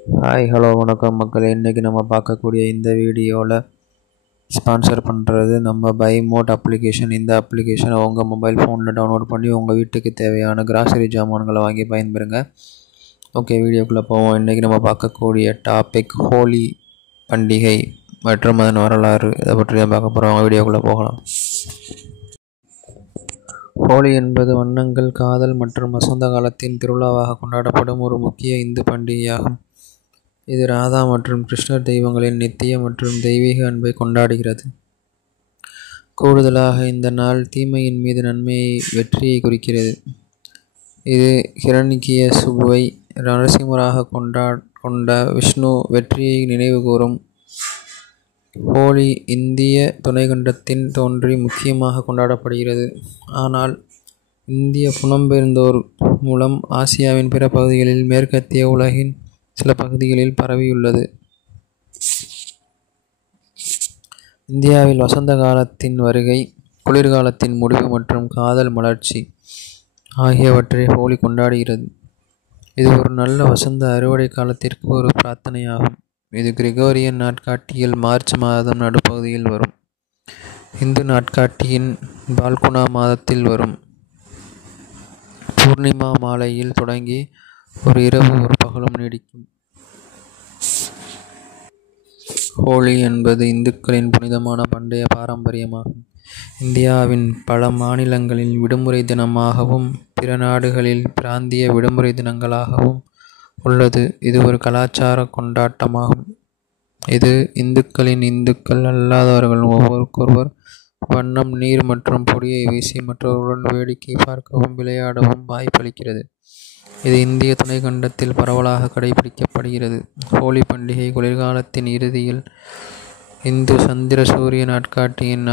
Hi hello வணக்கம் மக்களே. இன்றைக்கி நம்ம பார்க்கக்கூடிய இந்த வீடியோவில் ஸ்பான்சர் பண்ணுறது நம்ம பை மோட் அப்ளிகேஷன். இந்த அப்ளிகேஷனை உங்கள் மொபைல் ஃபோனில் டவுன்லோட் பண்ணி உங்கள் வீட்டுக்கு தேவையான கிராசரி ஜாமான்களை வாங்கி பயன்பெறுங்க. ஓகே, வீடியோக்குள்ளே போவோம். இன்றைக்கி நம்ம பார்க்கக்கூடிய டாபிக் ஹோலி பண்டிகை மற்றும் அதன் வரலாறு. இதை பற்றி தான் பார்க்க போகிறோம். வீடியோக்குள்ளே போகலாம். ஹோலி என்பது வண்ணங்கள், காதல் மற்றும் வசந்த காலத்தின் திருவிழாவாக கொண்டாடப்படும் ஒரு முக்கிய இந்து பண்டிகையாகும். இது ராதா மற்றும் கிருஷ்ணர் தெய்வங்களின் நித்திய மற்றும் தெய்வீக அன்பை கொண்டாடுகிறது. கூடுதலாக இந்த நாள் தீமையின் மீது நன்மையை வெற்றியை குறிக்கிறது. இது ஹிரண்யகிசுபுவை நரசிம்மராக கொண்ட விஷ்ணு வெற்றியை நினைவு கூறும். ஹோலி இந்திய துணைக்கண்டத்தின் தோன்றி முக்கியமாக கொண்டாடப்படுகிறது. ஆனால் இந்திய புலம்பெயர்ந்தோர் மூலம் ஆசியாவின் பிற பகுதிகளில், மேற்கத்திய உலகின் சில பகுதிகளில் பரவியுள்ளது. இந்தியாவில் வசந்த காலத்தின் வருகை, குளிர்காலத்தின் முடிவு மற்றும் காதல் மலர்ச்சி ஆகியவற்றை ஹோலி கொண்டாடுகிறது. இது ஒரு நல்ல வசந்த அறுவடை காலத்திற்கு ஒரு பிரார்த்தனையாகும். இது கிரிகோரியன் நாட்காட்டியில் மார்ச் மாதம் நடுப்பகுதியில் வரும். இந்து நாட்காட்டியின் பால்குனா மாதத்தில் வரும். பூர்ணிமா மாலையில் தொடங்கி ஒரு இரவு ஒரு பகலும் நீடிக்கும். ஹோலி என்பது இந்துக்களின் புனிதமான பண்டைய பாரம்பரியமாகும். இந்தியாவின் பல மாநிலங்களில் விடுமுறை தினமாகவும் பிற நாடுகளில் பிராந்திய விடுமுறை தினங்களாகவும் உள்ளது. இது ஒரு கலாச்சார கொண்டாட்டமாகும். இது இந்துக்கள் அல்லாதவர்கள் ஒருவருக்கொருவர் வண்ணம், நீர் மற்றும் பொடியை வீசி மற்றவர்களுடன் வேடிக்கை பார்க்கவும் விளையாடவும் வாய்ப்பளிக்கிறது. இது இந்திய துணைக்கண்டத்தில் பரவலாக கடைபிடிக்கப்படுகிறது. ஹோலி பண்டிகை குளிர்காலத்தின் இறுதியில் இந்து சந்திர சூரிய நாட்காட்டியின்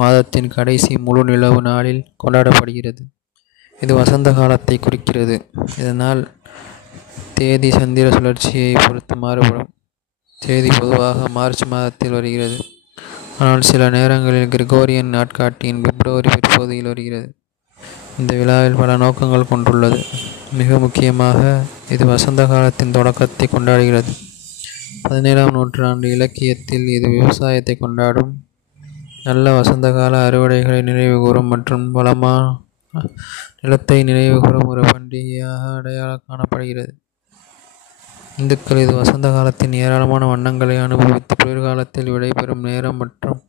மாதத்தின் கடைசி முழு நிலவு நாளில் கொண்டாடப்படுகிறது. இது வசந்த காலத்தை குறிக்கிறது. இதனால் தேதி சந்திர சுழற்சியை பொறுத்து மாறுபடும். தேதி பொதுவாக மார்ச் மாதத்தில் வருகிறது. ஆனால் சில நேரங்களில் கிரிகோரியன் நாட்காட்டியின் பிப்ரவரி பிற்பகுதியில் வருகிறது. இந்த விழாவில் பல நோக்கங்கள் கொண்டுள்ளது. மிக முக்கியமாக இது வசந்த காலத்தின் தொடக்கத்தை கொண்டாடுகிறது. 17ஆம் நூற்றாண்டு இலக்கியத்தில் இது விவசாயத்தை கொண்டாடும், நல்ல வசந்த கால அறுவடைகளை நினைவுகூரும் மற்றும் வளமான நிலத்தை நினைவுகூரும் ஒரு பண்டிகையாக அடையாளம் காணப்படுகிறது. இந்துக்கள் இது வசந்த காலத்தின் ஏராளமான வண்ணங்களை அனுபவித்து குளிர்காலத்தில் விடைபெறும் நேரம் மற்றும்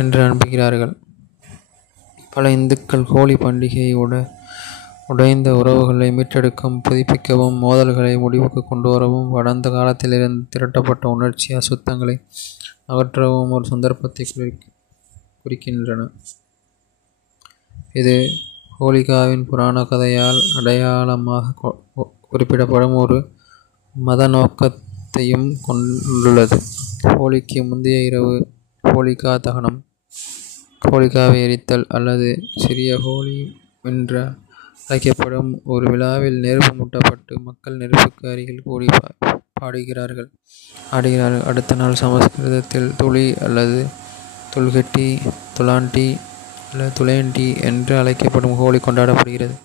என்று நம்புகிறார்கள். பல இந்துக்கள் ஹோலி பண்டிகையோடு உடைந்த உறவுகளை மீட்டெடுக்கவும், புதுப்பிக்கவும், மோதல்களை முடிவுக்கு கொண்டு வரவும், கடந்த காலத்திலிருந்து திரட்டப்பட்ட உணர்ச்சி அசுத்தங்களை அகற்றவும் ஒரு சந்தர்ப்பத்தை குறிக்கின்றன. இது ஹோலிகாவின் புராண கதையால் அடையாளமாக குறிப்பிடப்படும் ஒரு மத நோக்கத்தையும் கொண்டுள்ளது. ஹோலிக்கு முந்தைய இரவு ஹோலிகா தகனம், ஹோலிகாவை எரித்தல் அல்லது சிறிய ஹோலி என்று அழைக்கப்படும் ஒரு விழாவில் நெருப்பு மூட்டப்பட்டு மக்கள் நெருப்புக்கு அருகில் கூடி ஆடுகிறார்கள். அடுத்த நாள் சமஸ்கிருதத்தில் துளி அல்லது துல்கெட்டி, துலாண்டி அல்லது துலேண்டி என்று அழைக்கப்படும் ஹோலி கொண்டாடப்படுகிறது.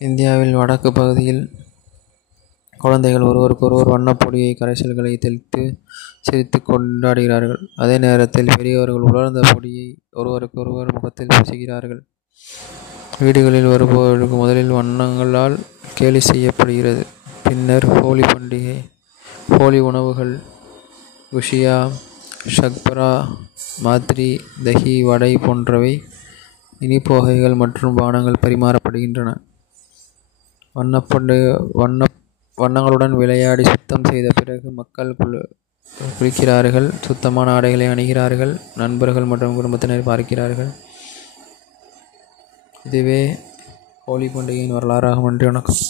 இந்தியாவில் வடக்கு பகுதியில் குழந்தைகள் ஒருவருக்கொருவர் வண்ணப்பொடியை கரைசல்களை தெளித்து சிரித்து கொண்டாடுகிறார்கள். அதே நேரத்தில் பெரியவர்கள் உலர்ந்த பொடியை ஒருவருக்கொருவர் முகத்தில் பூசுகிறார்கள். வீடுகளில் வருபவர்களுக்கு முதலில் வண்ணங்களால் கேலி செய்யப்படுகிறது. பின்னர் ஹோலி உணவுகள் குஷியா, ஷக்பரா, மாத்ரி, தஹி, வடை போன்றவை இனிப்பு வகைகள் மற்றும் பானங்கள் பரிமாறப்படுகின்றன. வண்ணங்களுடன் விளையாடி சுத்தம் செய்த பிறகு மக்கள் குளிக்கிறார்கள். சுத்தமான ஆடைகளை அணிகிறார்கள். நண்பர்கள் மற்றும் குடும்பத்தினர் பார்க்கிறார்கள். இதுவே ஹோலி பண்டிகையின் வரலாறாகும். நன்றி, வணக்கம்.